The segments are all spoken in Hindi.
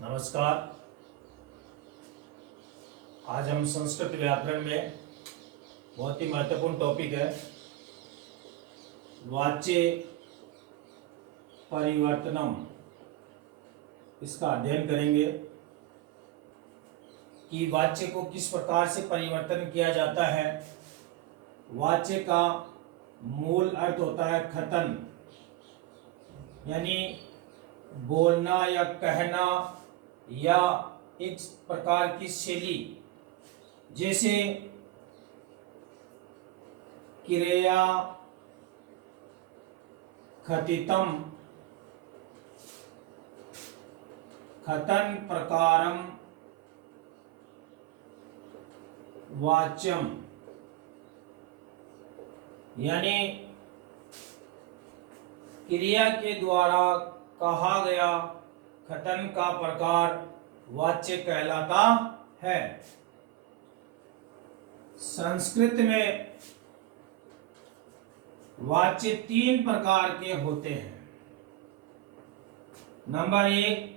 नमस्कार। आज हम संस्कृत व्याकरण में बहुत ही महत्वपूर्ण टॉपिक है वाच्य परिवर्तनम, इसका अध्ययन करेंगे कि वाच्य को किस प्रकार से परिवर्तन किया जाता है। वाच्य का मूल अर्थ होता है कथन, यानी बोलना या कहना या एक प्रकार की शैली, जैसे क्रिया, कथितम, कथन प्रकारम, वाच्यम, यानी क्रिया के द्वारा कहा गया कथन का प्रकार वाच्य कहलाता है। संस्कृत में वाच्य 3 प्रकार के होते हैं। नंबर 1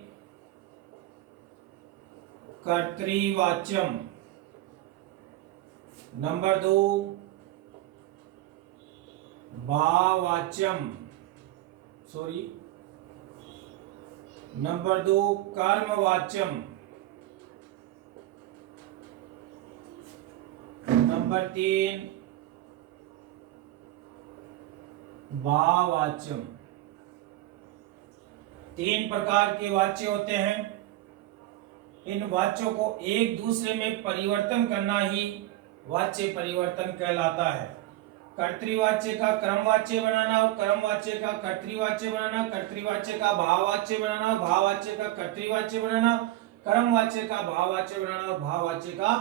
कर्तृवाच्यम, नंबर 2 भाववाच्यम, नंबर 2 कर्मवाच्यम, नंबर 3 भाववाच्यम। 3 प्रकार के वाच्य होते हैं। इन वाच्यों को एक दूसरे में परिवर्तन करना ही वाच्य परिवर्तन कहलाता है। कर्तृवाच्य का क्रमवाच्य बनाना और क्रमवाच्य का कर्तृवाच्य बनाना, कर्तृवाच्य का भाववाच्य बनाना, भाववाच्य का कर्तृवाच्य बनाना, क्रमवाच्य का भाववाच्य बनाना और भाववाच्य का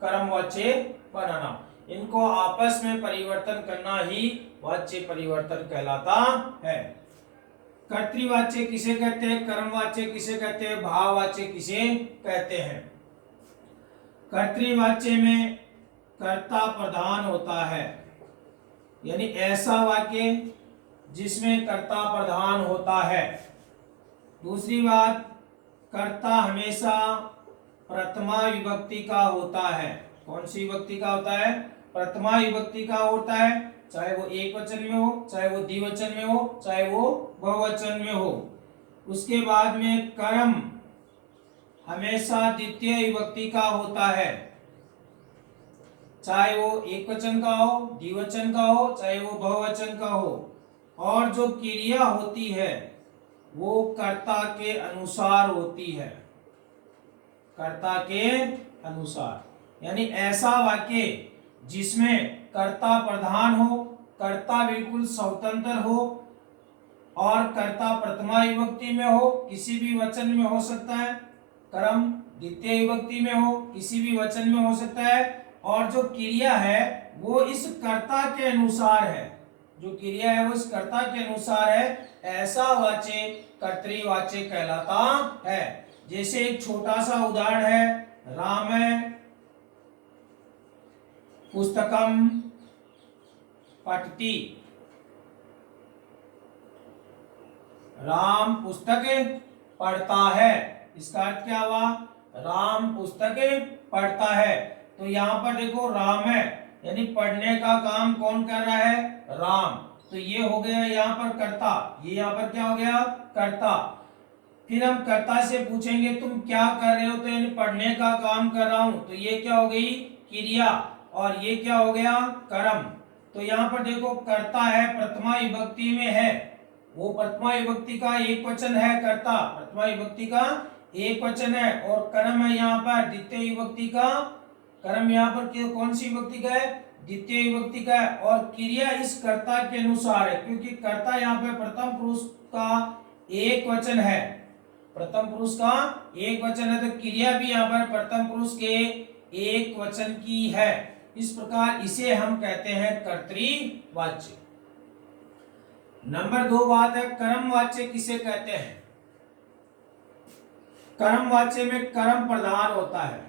क्रमवाच्य बनाना, इनको आपस में परिवर्तन करना ही वाच्य परिवर्तन कहलाता है। कर्तृवाच्य किसे कहते हैं, कर्मवाच्य किसे कहते हैं, भाववाच्य किसे कहते हैं। कर्तृवाच्य में कर्ता प्रधान होता है, यानी ऐसा वाक्य जिसमें कर्ता प्रधान होता है। दूसरी बात, कर्ता हमेशा प्रथमा विभक्ति का होता है। कौन सी विभक्ति का होता है? प्रथमा विभक्ति का होता है, चाहे वो एक वचन में हो, चाहे वो द्विवचन में हो, चाहे वो बहुवचन में हो। उसके बाद में कर्म हमेशा द्वितीय विभक्ति का होता है, चाहे वो एक वचन का हो, द्विवचन का हो, चाहे वो बहुवचन का हो। और जो क्रिया होती है वो कर्ता के अनुसार होती है, कर्ता के अनुसार, यानी ऐसा वाक्य जिसमें कर्ता प्रधान हो, कर्ता बिल्कुल स्वतंत्र हो और कर्ता प्रथमा विभक्ति में हो, किसी भी वचन में हो सकता है। कर्म द्वितीय विभक्ति में हो, किसी भी वचन में हो सकता है। और जो क्रिया है वो इस कर्ता के अनुसार है, जो क्रिया है वो इस कर्ता के अनुसार है, ऐसा वाच्य कर्तृवाच्य कहलाता है। जैसे एक छोटा सा उदाहरण है, राम पुस्तकम पठति, राम पुस्तक पढ़ता है। इसका अर्थ क्या हुआ? राम पुस्तक पढ़ता है। तो यहाँ पर देखो राम है, यानी पढ़ने का काम कौन कर रहा है? राम। तो ये हो गया यहाँ पर कर्ता, ये यहाँ पर क्या हो गया? कर्ता। फिर हम कर्ता से पूछेंगे तुम क्या कर रहे हो, तो यानी पढ़ने का काम कर रहा हूं, तो ये क्या हो गई? क्रिया। और ये क्या हो गया? कर्म। तो यहाँ पर देखो कर्ता है, प्रथमा विभक्ति में है, वो प्रथमा विभक्ति का एक वचन है कर्ता, प्रथमा विभक्ति का एक वचन है। और कर्म है यहाँ पर द्वितीय विभक्ति का, कर्म यहाँ पर कौन सी विभक्ति का है? द्वितीय विभक्ति का है। और क्रिया इस कर्ता के अनुसार है, क्योंकि कर्ता यहाँ पे प्रथम पुरुष का एक वचन है, प्रथम पुरुष का एक वचन है, तो क्रिया भी यहाँ पर प्रथम पुरुष के एक वचन की है। इस प्रकार इसे हम कहते हैं कर्तृवाच्य। नंबर 2 बात है, कर्मवाच्य किसे कहते हैं? कर्मवाच्य में कर्म प्रधान होता है।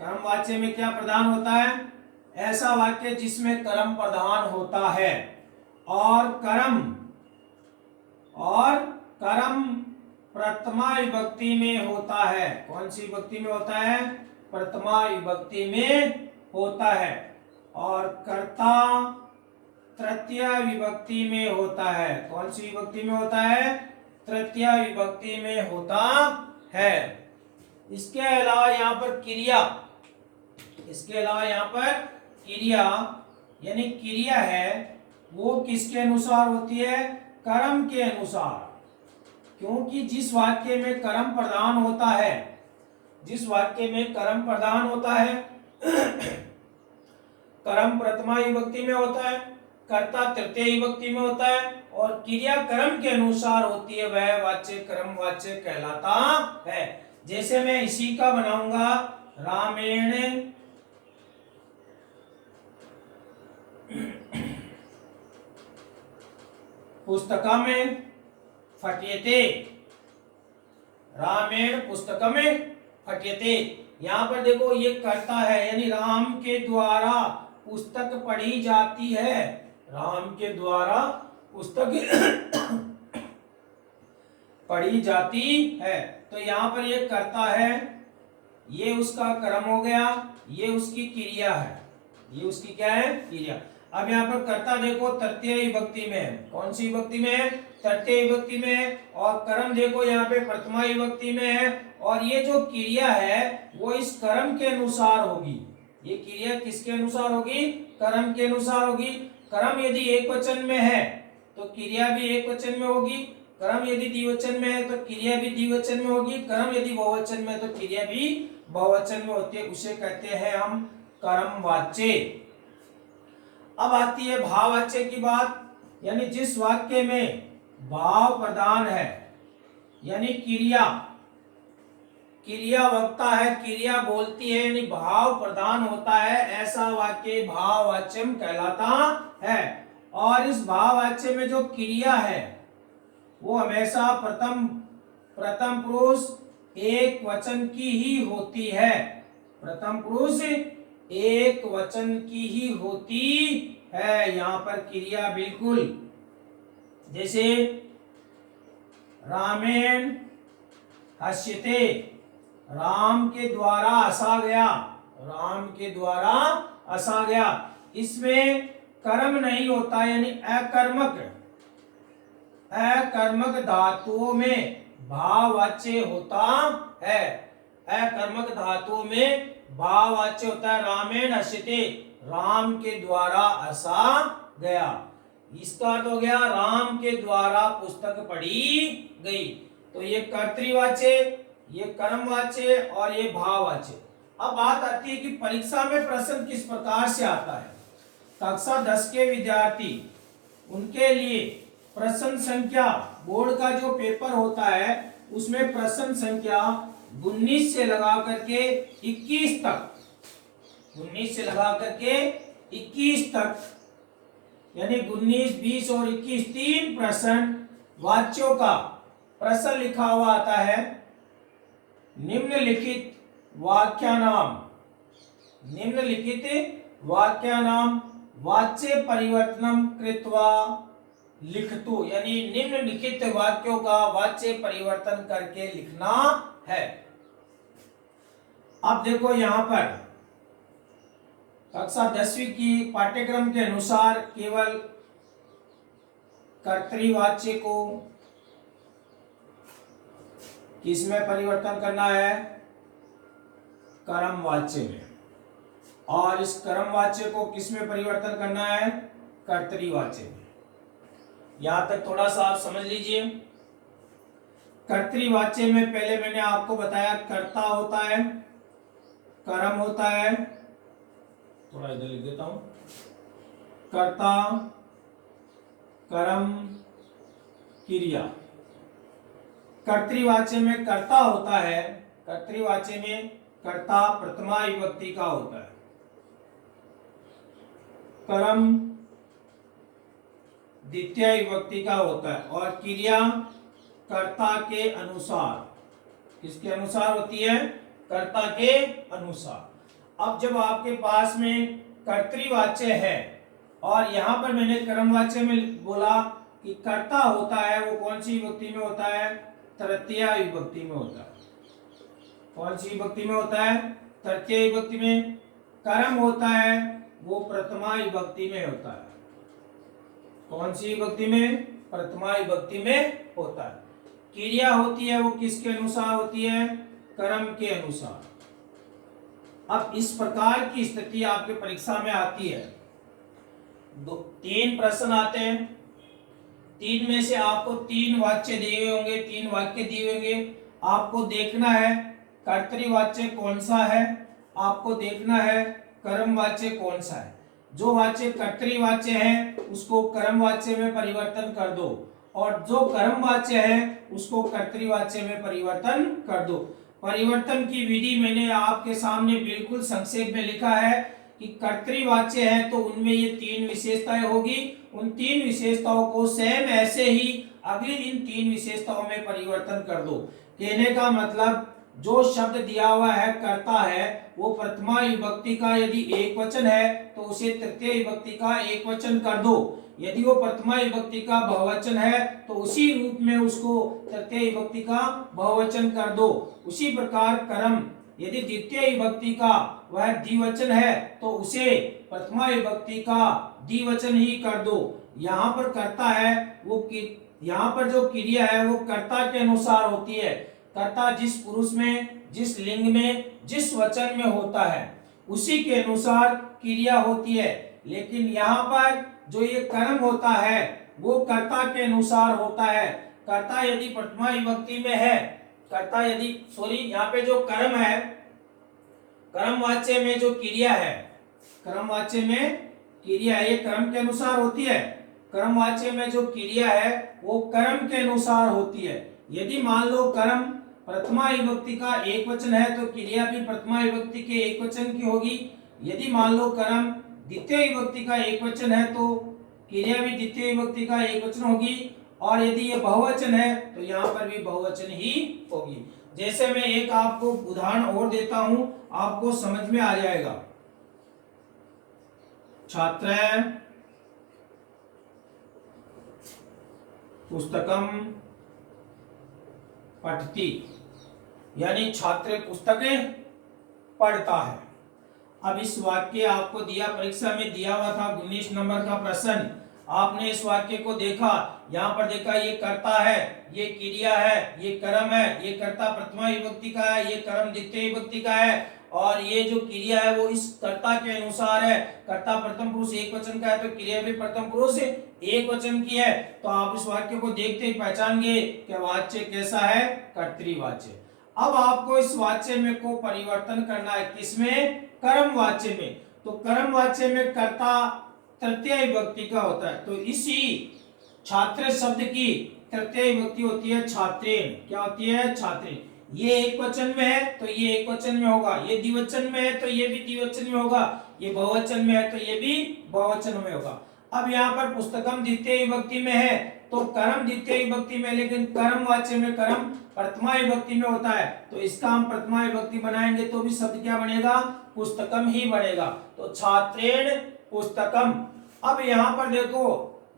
कर्मवाच्य में क्या प्रधान होता है? ऐसा वाक्य जिसमें कर्म प्रधान होता है और कर्म प्रथमा विभक्ति में होता है। कौन सी विभक्ति में होता है? प्रथमा विभक्ति में होता है। और कर्ता तृतीय विभक्ति में होता है। कौन सी विभक्ति में होता है? तृतीय विभक्ति में होता है। इसके अलावा यहाँ पर क्रिया, इसके अलावा यहाँ पर क्रिया यानी क्रिया है वो किसके अनुसार होती है? कर्म के अनुसार। क्योंकि जिस वाक्य में कर्म प्रधान होता है, जिस वाक्य में कर्म प्रधान होता है कर्म प्रथमा विभक्ति में होता है, कर्ता तृतीय विभक्ति में होता है और क्रिया कर्म के अनुसार होती है, वह वाच्य कर्म वाच्य कहलाता है। जैसे मैं इसी का बनाऊंगा, रामेण पुस्तकम पठ्यते, रामेण पुस्तकम पठ्यते। यहाँ पर देखो ये कर्ता है, यानी राम के द्वारा पुस्तक पढ़ी जाती है, राम के द्वारा पुस्तक पढ़ी जाती है। तो यहाँ पर ये कर्ता है, ये उसका कर्म हो गया, ये उसकी क्रिया है, ये उसकी क्या है? क्रिया। अब यहाँ पर कर्ता देखो तृतीय विभक्ति में है। कौन सी विभक्ति में है? तृतीय विभक्ति में है। और कर्म देखो यहाँ पे प्रथमा विभक्ति में है। और ये जो क्रिया है वो इस कर्म के अनुसार होगी। ये क्रिया किसके अनुसार होगी? कर्म के अनुसार होगी। कर्म यदि एक वचन में है तो क्रिया भी एक वचन में होगी, कर्म यदि द्विवचन में है तो क्रिया भी द्विवचन में होगी, कर्म यदि बहुवचन में है तो क्रिया भी बहुवचन में होती है। उसे कहते हैं हम कर्मवाच्य। अब आती है भाववाच्य की बात, यानी जिस वाक्य में भाव प्रधान है, यानी क्रिया, क्रिया वक्ता है, क्रिया बोलती है, यानी भाव प्रधान होता है, ऐसा वाक्य भाववाच्यम कहलाता है। और इस भाववाच्य में जो क्रिया है वो हमेशा प्रथम पुरुष एक वचन की ही होती है, प्रथम पुरुष एक वचन की ही होती है। यहाँ पर क्रिया बिल्कुल, जैसे रामेण हस्यते, राम के द्वारा हंसा गया, राम के द्वारा हंसा गया। इसमें कर्म नहीं होता, यानी अकर्मक, अकर्मक धातुओं में भाववाच्य होता है, अकर्मक धातुओं में भाववाच्य होता है। रामेण हस्यते, राम के द्वारा हंसा गया, इसका अर्थ हो गया राम के द्वारा पुस्तक पढ़ी गई। तो ये कर्तृवाच्य, ये कर्मवाच्य और ये भाववाच्य। अब बात आती है कि परीक्षा में प्रश्न किस प्रकार से आता है। कक्षा 10 के विद्यार्थी, उनके लिए प्रश्न संख्या, बोर्ड का जो पेपर होता है उसमें प्रश्न संख्या 19 से लगा करके 21 तक, 19 से लगा करके 21 तक, यानी 19, 20 और 21 तीन प्रश्न वाच्यों का प्रश्न लिखा हुआ आता है। निम्नलिखित वाक्यानाम, निम्नलिखित वाक्यानाम वाच्य परिवर्तनम कृत्वा लिखतु, यानी निम्नलिखित वाक्यों का वाच्य परिवर्तन करके लिखना है। अब देखो यहाँ पर कक्षा 10वीं की पाठ्यक्रम के अनुसार केवल कर्तृवाच्य को किसमें परिवर्तन करना है? कर्मवाच्य में। और इस कर्मवाच्य को किसमें परिवर्तन करना है? कर्तृवाच्य में। यहां तक थोड़ा सा आप समझ लीजिए। कर्तृवाच्य में पहले मैंने आपको बताया कर्ता होता है, कर्म होता है, थोड़ा इधर लिख देता हूं, कर्ता, कर्म, क्रिया। कर्तृवाच्य में कर्ता होता है, कर्तृवाच्य में कर्ता प्रथमा विभक्ति का होता है, कर्म द्वितीय विभक्ति का होता है और क्रिया कर्ता के अनुसार, किसके अनुसार होती है? कर्ता के अनुसार। अब जब आपके पास में कर्तृवाच्य है और यहाँ पर मैंने कर्मवाच्य में बोला कि कर्ता होता है, वो कौन सी विभक्ति में होता है? तृतीया विभक्ति में होता है। कौन सी विभक्ति में होता है? तृतीय विभक्ति में। कर्म होता है वो प्रथमा विभक्ति में होता है। कौन सी विभक्ति में? प्रथमा विभक्ति में होता है। क्रिया होती है वो किसके अनुसार होती है? कर्म के अनुसार। अब इस प्रकार की स्थिति आपके परीक्षा में आती है। तीन प्रश्न आते हैं, तीन में से आपको तीन वाच्य दिए होंगे, तीन वाक्य दिए होंगे। आपको देखना है कर्तृवाच्य कौन सा है, आपको देखना है कर्मवाच्य कौन सा है। जो वाच्य कर्तृवाच्य है उसको कर्मवाच्य में परिवर्तन कर दो, और जो कर्मवाच्य है उसको कर्तृवाच्य में परिवर्तन कर दो। परिवर्तन की विधि मैंने आपके सामने बिल्कुल संक्षेप में लिखा है कि कर्तृवाच्य है तो उनमें ये तीन विशेषताएं होगी। उन तीन विशेषताओं को सेम ऐसे ही अगली इन तीन विशेषताओं में परिवर्तन कर दो। कहने का मतलब जो शब्द दिया हुआ है कर्ता है वो प्रथमा विभक्ति का यदि एक वचन है तो उसे तृतीय विभक्ति का एक वचन कर दो। यदि वो प्रथमा विभक्ति का बहुवचन है तो उसी रूप में उसको तृतीय विभक्ति का बहुवचन कर दो। उसी प्रकार कर्म यदि द्वितीय विभक्ति का वह द्विवचन है तो उसे प्रथमा विभक्ति का द्विवचन ही कर दो। यहाँ पर कर्ता है वो यहाँ पर जो क्रिया है वो कर्ता के अनुसार होती है। कर्ता जिस पुरुष में, जिस लिंग में, जिस वचन में होता है उसी के अनुसार क्रिया होती है। लेकिन यहाँ पर जो ये कर्म होता है वो कर्ता के अनुसार होता है। कर्ता यदि प्रथमा विभक्ति में है, कर्ता यदि यहाँ पे जो कर्म है, कर्मवाच्य में जो क्रिया है, कर्मवाच्य में क्रिया है ये कर्म के अनुसार होती है। कर्मवाच्य में जो क्रिया है वो कर्म के अनुसार होती है। यदि मान लो कर्म प्रथमा विभक्ति का एक वचन है तो क्रिया भी प्रथमा विभक्ति के एक वचन की होगी। यदि मान लो कर्म द्वितीय विभक्ति का एक वचन है तो क्रिया भी द्वितीय विभक्ति का एक वचन होगी। और यदि ये बहुवचन है तो यहाँ पर भी बहुवचन ही होगी। जैसे मैं एक आपको उदाहरण और देता हूं, आपको समझ में आ जाएगा। छात्र पुस्तकम पठति, यानी छात्र पुस्तकें पढ़ता है। अब इस वाक्य आपको दिया, परीक्षा में दिया हुआ था 19 नंबर का प्रश्न। आपने इस वाक्य को देखा, यहाँ पर देखा ये कर्ता है, ये क्रिया है, ये कर्म है, ये कर्ता प्रथमा विभक्ति का है, ये कर्म द्वितीय विभक्ति का है, और ये जो क्रिया है वो इस कर्ता के अनुसार है। कर्ता प्रथम पुरुष एक वचन का है तो क्रिया भी प्रथम पुरुष एक वचन की है। तो आप इस वाक्य को देखते ही पहचान गए कि वाच्य कैसा है? कर्तृवाच्य। अब आपको इस वाच्य में को परिवर्तन करना है, किसमें? कर्म वाच्य में। तो कर्म वाच्य में कर्ता तृतीय विभक्ति का होता है, तो इसी छात्र शब्द की तृतीय विभक्ति होती है छात्रेण। क्या होती है? छात्रेण। ये एक वचन में है तो ये एक वचन में होगा, ये द्विवचन में है तो ये भी द्विवचन में होगा, ये बहुवचन में है तो ये भी बहुवचन में होगा। अब यहाँ पर पुस्तकम द्वितीय विभक्ति में है तो कर्म द्वितीय विभक्ति में, लेकिन कर्म वाच्य में कर्म प्रथमा विभक्ति में होता है, तो इसका हम प्रथमा विभक्ति बनाएंगे तो भी शब्द क्या बनेगा? पुस्तकम ही बनेगा। तो छात्रेण पुस्तकम। अब यहाँ पर देखो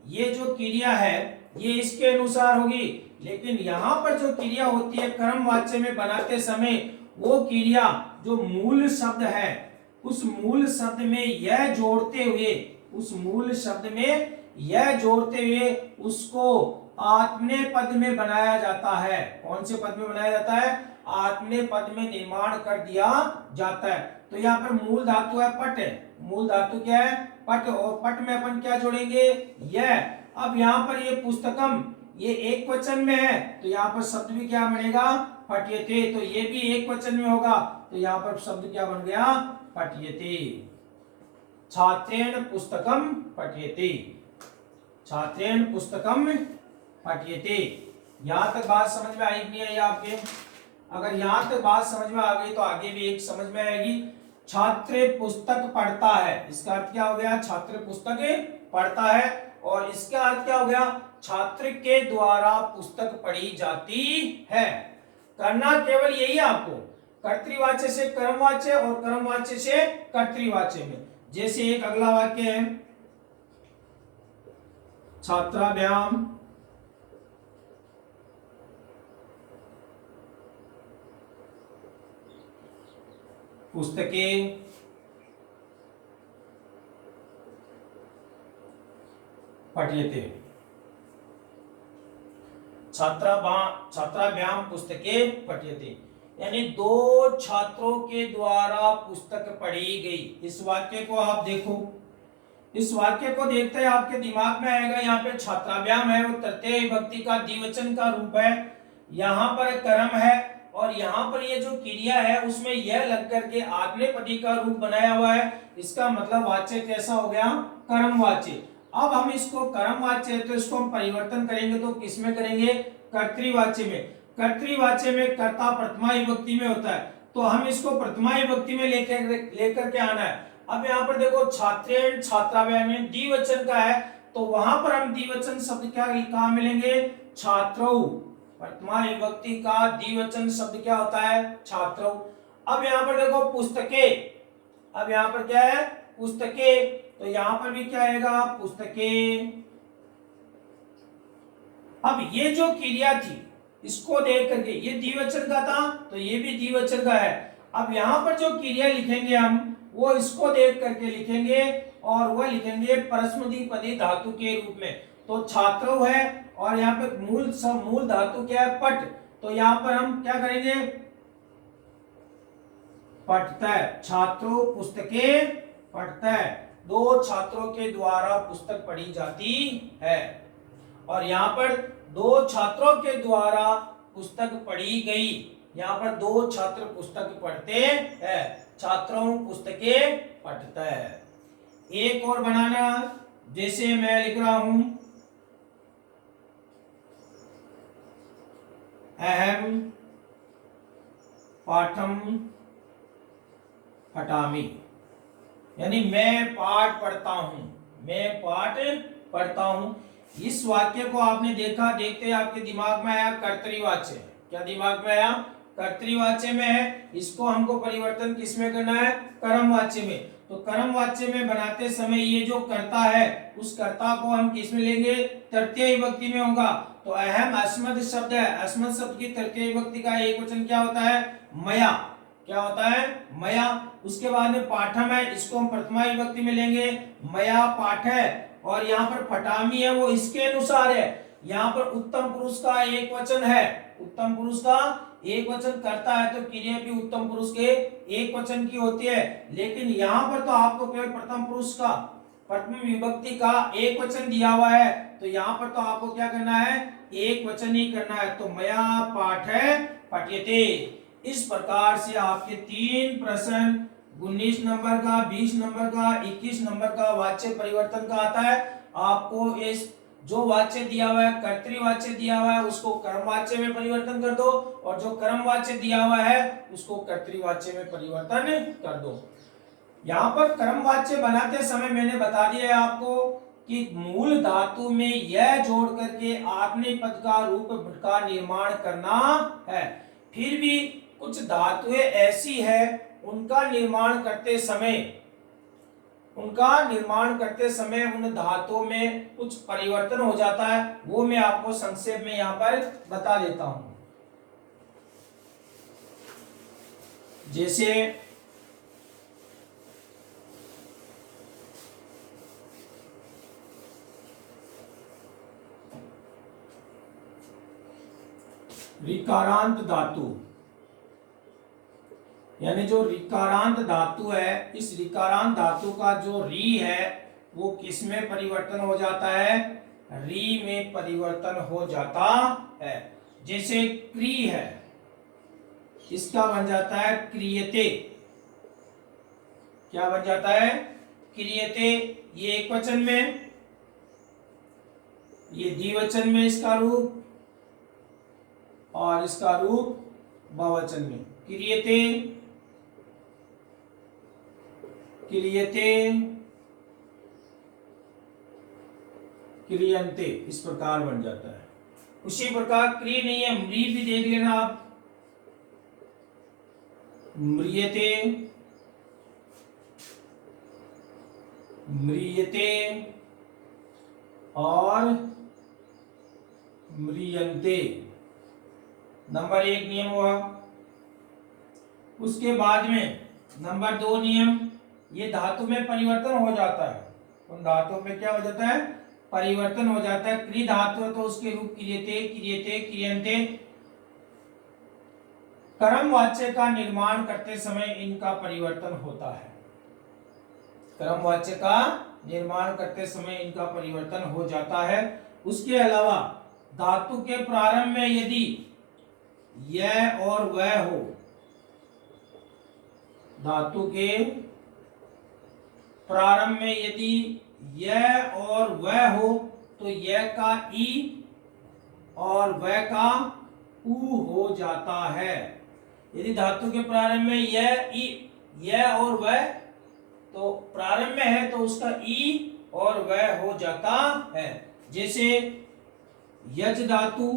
ये जो क्रिया है ये इसके अनुसार होगी, लेकिन यहाँ पर जो क्रिया होती है कर्म वाच्य में बनाते समय, वो क्रिया जो मूल शब्द है उस मूल शब्द में यह जोड़ते हुए, उस मूल शब्द में यह जोड़ते हुए उसको आत्मनेय पद में बनाया जाता है। कौन से पद में बनाया जाता है? आत्मनेय पद में निर्माण कर दिया जाता है। तो यहाँ पर मूल धातु है पट। मूल धातु क्या है? पट। और पट में अपन क्या जोड़ेंगे? यह। अब यहाँ पर ये पुस्तकम ये एक वचन में है तो यहाँ पर शब्द भी क्या बनेगा? पठ्यते। तो ये भी एक वचन में होगा तो यहाँ पर शब्द क्या बन गया? पठ्यते। छात्रेण पुस्तकम पठ्यते। छात्रेण पुस्तकम पठ्यते। यहाँ तक बात समझ में आई नहीं आई आपके? अगर यहाँ तक बात समझ में आ गई तो आगे भी एक समझ में आएगी। छात्र पुस्तक पढ़ता है, इसका अर्थ क्या हो गया? छात्र पुस्तकें पढ़ता है। और इसका अर्थ क्या हो गया? छात्र के द्वारा पुस्तक पढ़ी जाती है। करना केवल यही है आपको, कर्तृवाच्य से कर्मवाच्य और कर्मवाच्य से कर्तृवाच्य में। जैसे एक अगला वाक्य है, छात्राभ्याम पुस्तकें पठ्यते। छात्राभ्याम पुस्तकें पठ्यते, यानी दो छात्रों के द्वारा पुस्तक पढ़ी गई। इस वाक्य को आप देखो, इस वाक्य को देखते ही आपके दिमाग में आएगा यहाँ पे छात्राभ्याम है, वो तृतीय विभक्ति का द्विवचन का रूप है, यहाँ पर कर्म है, और यहाँ पर ये जो क्रिया है उसमें यह लग करके आत्मनेपदी का रूप बनाया हुआ है। इसका मतलब वाच्य कैसा हो गया? कर्मवाच्य। अब हम इसको कर्मवाच्य है तो इसको हम परिवर्तन करेंगे तो किसमें करेंगे? कर्तृवाच्य में। कर्तृवाच्य में कर्ता प्रथमा विभक्ति में होता है, तो हम इसको प्रथमा विभक्ति में लेकर के आना है। अब यहाँ पर देखो छात्रेण छात्राभ्याम में द्विवचन का है, तो वहां पर हम द्विवचन शब्द क्या कहाँ मिलेंगे? छात्रौ। प्रथमा विभक्ति का द्विवचन शब्द क्या होता है? छात्रौ। अब यहाँ पर देखो पुस्तकें, अब यहाँ पर क्या है? पुस्तकें, तो यहाँ पर भी क्या आएगा? पुस्तकें। अब ये जो क्रिया थी इसको देख करके, ये द्विवचन का था तो ये भी द्विवचन का है। अब यहाँ पर जो क्रिया लिखेंगे हम वो इसको देख करके लिखेंगे, और वह लिखेंगे परस्मैपदी धातु के रूप में। तो छात्रों है, और यहाँ पे मूल धातु क्या है? पठ। तो यहाँ पर हम क्या करेंगे? पठता है। छात्रों पुस्तकें पढ़ता है, दो छात्रों के द्वारा पुस्तक पढ़ी जाती है। और यहाँ पर दो छात्रों के द्वारा पुस्तक पढ़ी गई, यहाँ पर दो छात्र पुस्तक पढ़ते हैं, छात्रों पुस्तकें पढ़ता है। एक और बनाना, जैसे मैं लिख रहा हूं अहम पाठम पठामि, यानी मैं पाठ पढ़ता हूं, मैं पाठ पढ़ता हूं। इस वाक्य को आपने देखा, देखते आपके दिमाग में आया कर्तृवाच्य। क्या दिमाग में आया? कर्तृवाच्य में है। इसको हमको परिवर्तन किसमें करना है? कर्मवाच्य में। तो कर्मवाच्य में बनाते समय ये जो कर्ता है उस कर्ता को हम किसमें लेंगे? तृतीय विभक्ति में होगा। तो अहम अस्मद शब्द है, अस्मद शब्द की तृतीय विभक्ति का एक वचन क्या होता है? मया। क्या होता है? मया। उसके बाद में पाठम है, इसको हम प्रथमा विभक्ति में लेंगे, मया पाठ है। और यहाँ पर पठामि है वो इसके अनुसार है। यहाँ पर उत्तम पुरुष का एक वचन है, उत्तम पुरुष का एक वचन करता है तो क्रिया भी उत्तम पुरुष के एक वचन की होती है। लेकिन यहाँ पर तो आपको केवल प्रथम पुरुष का प्रथम विभक्ति का एक वचन दिया हुआ है, तो यहाँ पर तो आपको क्या करना है? एक वचन ही करना है। तो मया पाठ है पठ्यते। इस प्रकार से आपके 3 प्रश्न 19 नंबर का, 20 नंबर का, 21 नंबर का वाच्य परिवर्तन का आता है। आपको इस जो वाच्य दिया हुआ है, कर्तृवाच्य दिया हुआ है, उसको कर्मवाच्य में परिवर्तन कर दो, और जो कर्मवाच्य दिया हुआ है उसको कर्तृवाच्य में परिवर्तन कर दो। यहाँ पर कर्मवाच्य बनाते समय मैंने बता दिया है आपको कि मूल धातु में यह जोड़ करके आत्मनेपद का रूप का निर्माण करना है। फिर भी कुछ धातुएं ऐसी है उनका निर्माण करते समय उन धातुओं में कुछ परिवर्तन हो जाता है, वो मैं आपको संक्षेप में यहाँ पर बता देता हूं। जैसे ऋकारांत धातु, यानी जो ऋकारांत धातु है, इस ऋकारांत धातु का जो री है वो किस में परिवर्तन हो जाता है? री में परिवर्तन हो जाता है। जैसे क्री है, इसका बन जाता है क्रियते। क्या बन जाता है? क्रियते। ये एक वचन में, ये द्विवचन में इसका रूप, और इसका रूप बहुवचन में। क्रियते क्रियते क्रियन्ते, इस प्रकार बन जाता है। उसी प्रकार क्रिय नहीं है, म्री भी देख लेना आप, म्रियते म्रियते और म्रियन्ते। नंबर 1 नियम हुआ। उसके बाद में नंबर 2 नियम, ये धातु में परिवर्तन हो जाता है। उन धातुओं में क्या हो जाता है? परिवर्तन हो जाता है। क्रि धातु है तो उसके रूप क्रियते, क्रियते, क्रियन्ते। कर्मवाच्य का निर्माण करते समय इनका परिवर्तन होता है। कर्मवाच्य का निर्माण करते समय इनका परिवर्तन हो जाता है। उसके अलावा धातु के प्रारंभ में यदि यह और वह हो, धातु के प्रारंभ में यदि यह और वह हो तो यह का ई और वह का ऊ हो जाता है। यदि धातु के प्रारंभ में यह ई, यह और वह, तो प्रारंभ में है तो उसका ई और वह हो जाता है। जैसे यज धातु,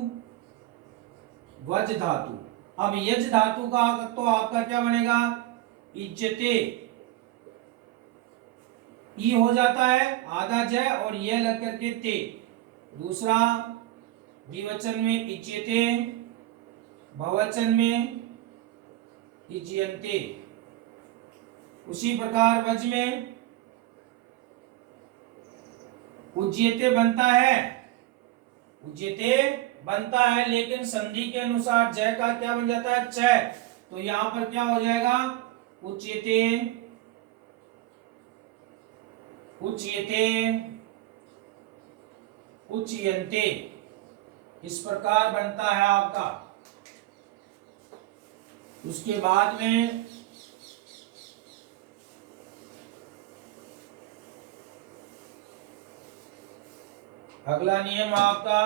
वज धातु। अब यज धातु का तो आपका क्या बनेगा? इज्जते, ई हो जाता है आधा ज और यह लग करके ते। दूसरा द्विवचन में इज्जते, बहुवचन में इज्जयन्ते। उसी प्रकार वज में उज्जयते बनता है, उज्जयते बनता है, लेकिन संधि के अनुसार जय का क्या बन जाता है? च। तो यहां पर क्या हो जाएगा? उच्यते, उच्यते, उच्यन्ते। इस प्रकार बनता है आपका। उसके बाद में अगला नियम आपका,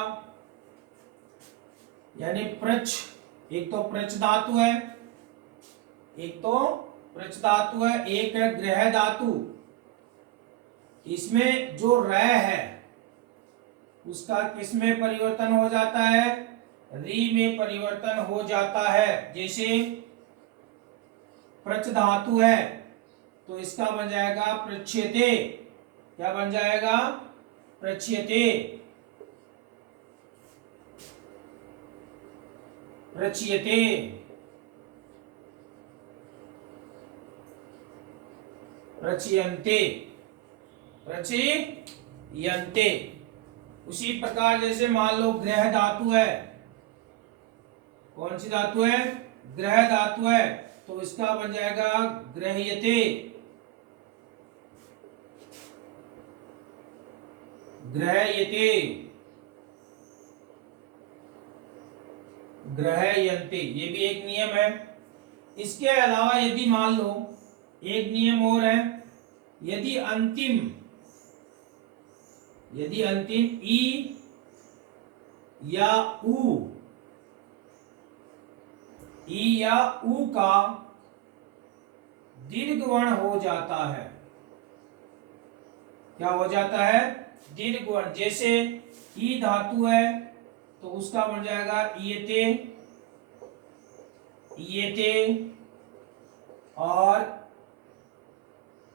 यानी प्रच। एक तो प्रच धातु है, एक तो प्रच धातु है, एक है ग्रह धातु। इसमें जो र है उसका किस में परिवर्तन हो जाता है? री में परिवर्तन हो जाता है। जैसे प्रच धातु है तो इसका बन जाएगा प्रच्यते। क्या बन जाएगा? प्रच्यते, प्रच्यते। प्रच्यन्ते, प्रच्यन्ते। उसी प्रकार जैसे मान लो ग्रह धातु है, कौन सी धातु है? ग्रह धातु है, तो इसका बन जाएगा ग्रह्यते, ग्रह्यते, ग्रह्यन्ते। ये भी एक नियम है। इसके अलावा यदि मान लो एक नियम और है, यदि अंतिम ई या ऊ, ई या ऊ का दीर्घ वर्ण हो जाता है। क्या हो जाता है? दीर्घ वर्ण। जैसे ई धातु है तो उसका बन जाएगा इयते, इयते और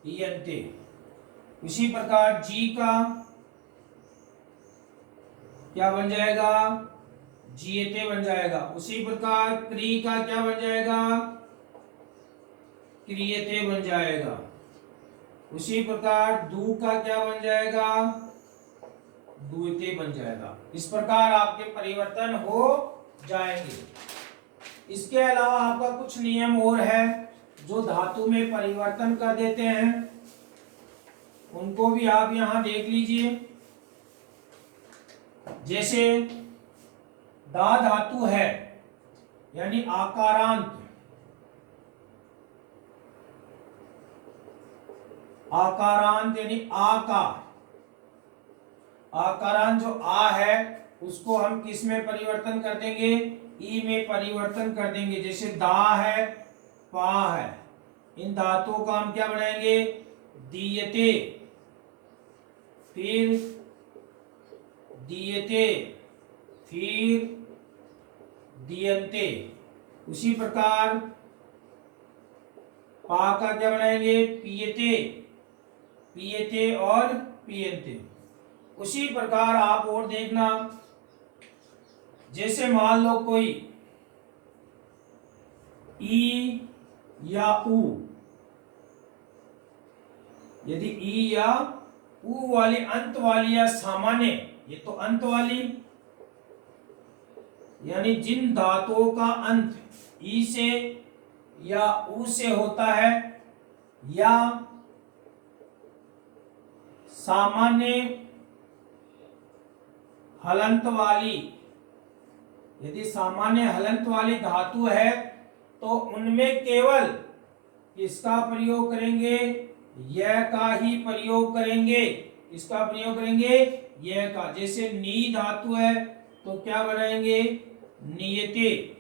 इयन्ते। उसी प्रकार जी का क्या बन जाएगा? जियते बन जाएगा। उसी प्रकार क्री का क्या बन जाएगा? क्रियते बन जाएगा। उसी प्रकार दू का क्या बन जाएगा? दुयते बन जाएगा। इस प्रकार आपके परिवर्तन हो जाएंगे। इसके अलावा आपका कुछ नियम और है जो धातु में परिवर्तन कर देते हैं, उनको भी आप यहां देख लीजिए। जैसे दा धातु है यानी आकारांत, आकारांत यानी आ का आकारांत जो आ है उसको हम किस में परिवर्तन कर देंगे? ई में परिवर्तन कर देंगे। जैसे दा है, पा है, इन धातुओं का हम क्या बनाएंगे? दीयते, फिर दीयते, फिर दीयन्ते। उसी प्रकार पा का क्या बनाएंगे? पियते, पियते और पियन्ते। उसी प्रकार आप और देखना, जैसे मान लो कोई ई या ऊ यदि ई या ऊ वाली अंत वाली या सामान्य, ये तो अंत वाली, यानी जिन धातुओं का अंत ई से या ऊ से होता है, या सामान्य हलंत वाली, यदि सामान्य हलंत वाली धातु है तो उनमें केवल किसका प्रयोग करेंगे, यह का ही प्रयोग करेंगे। किसका प्रयोग करेंगे, यह का। जैसे नी धातु है तो क्या बनाएंगे, नियते।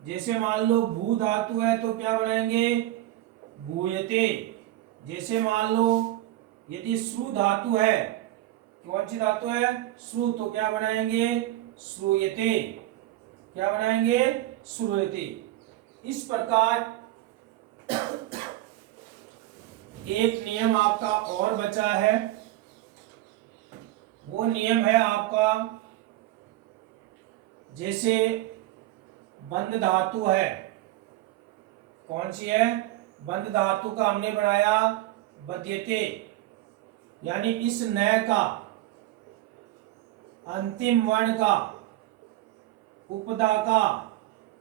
जैसे मान लो भू धातु है तो क्या बनाएंगे, भूयते। जैसे मान लो यदि श्रु धातु है, कौन सी धातु है, श्रु, तो क्या बनाएंगे, श्रूयते। क्या बनाएंगे, श्रूयते। इस प्रकार एक नियम आपका और बचा है, वो नियम है आपका, जैसे बंध धातु है, कौन सी है, बंध धातु का हमने बनाया बध्यते, यानी इस नय का अंतिम वर्ण का उपदा का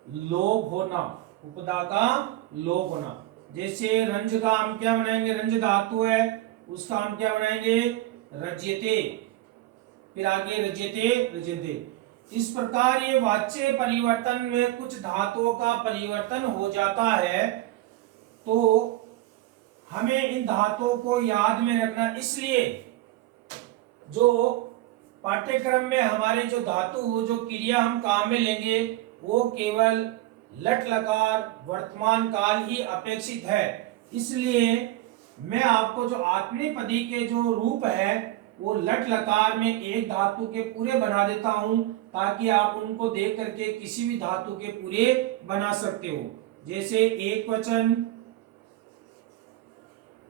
लोप होना, उपदा का लोप होना। जैसे रंज का हम क्या बनाएंगे, रंज धातु है उसका हम क्या बनाएंगे, रज्यते, फिर आगे रज्यते, रज्यते। इस प्रकार ये वाच्य परिवर्तन में कुछ धातुओं का परिवर्तन हो जाता है, तो हमें इन धातुओं को याद में रखना। इसलिए जो पाठ्यक्रम में हमारे जो धातु, जो क्रिया हम काम में लेंगे, वो केवल लट लकार वर्तमान काल ही अपेक्षित है। इसलिए मैं आपको जो आत्मनेपदी के जो रूप है वो लट लकार में एक धातु के पूरे बना देता हूं, ताकि आप उनको देख करके किसी भी धातु के पूरे बना सकते हो। जैसे एक वचन,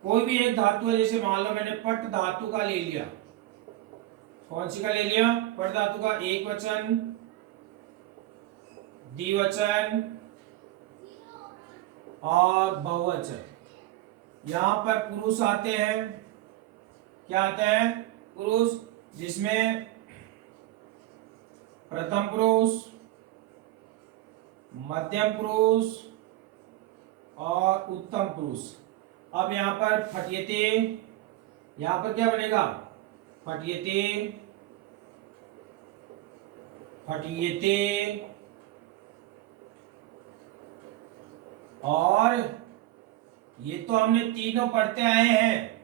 कोई भी एक धातु है, जैसे मान लो मैंने पट धातु का ले लिया, कौन सी का ले लिया, पट धातु का एक वचन, द्विवचन और बहुवचन। यहां पर पुरुष आते हैं, क्या आता है, पुरुष, जिसमें प्रथम पुरुष, मध्यम पुरुष और उत्तम पुरुष। अब यहां पर फटियते, यहां पर क्या बनेगा, फटियते, फटियते, और ये तो हमने तीनों पढ़ते आए हैं।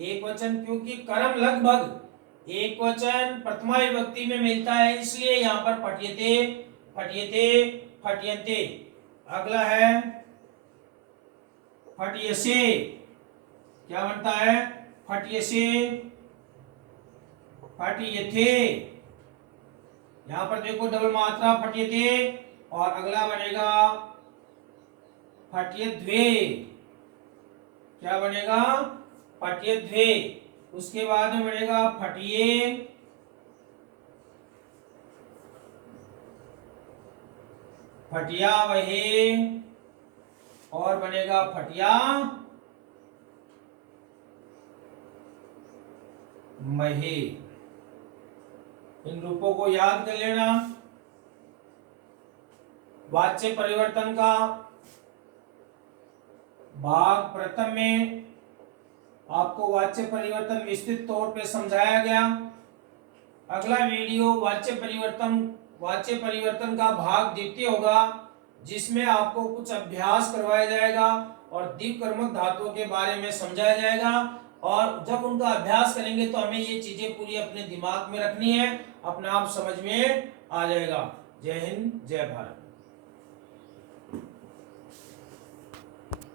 एक वचन, क्योंकि कर्म लगभग एक वचन प्रथमा विभक्ति में मिलता है, इसलिए यहां पर फटियते, फटियते, फटियंते। अगला है फटियसे, क्या बनता है, फटियसे, फटियथे। यहां पर देखो डबल मात्रा फटियते, और अगला बनेगा फटियद्वे। क्या बनेगा, फटियद्वे। उसके बाद में बनेगा फटिये, फटिया वहे, और बनेगा फटिया महे। इन रूपों को याद कर लेना। वाच्य परिवर्तन का भाग प्रथम में आपको वाच्य परिवर्तन विस्तृत तौर पे समझाया गया। अगला वीडियो वाच्य परिवर्तन का भाग द्वितीय होगा, जिसमें आपको कुछ अभ्यास करवाया जाएगा और द्विकर्मक धातुओं के बारे में समझाया जाएगा। और जब उनका अभ्यास करेंगे तो हमें ये चीजें पूरी अपने दिमाग में रखनी है, अपने आप समझ में आ जाएगा। जय हिंद, जय भारत।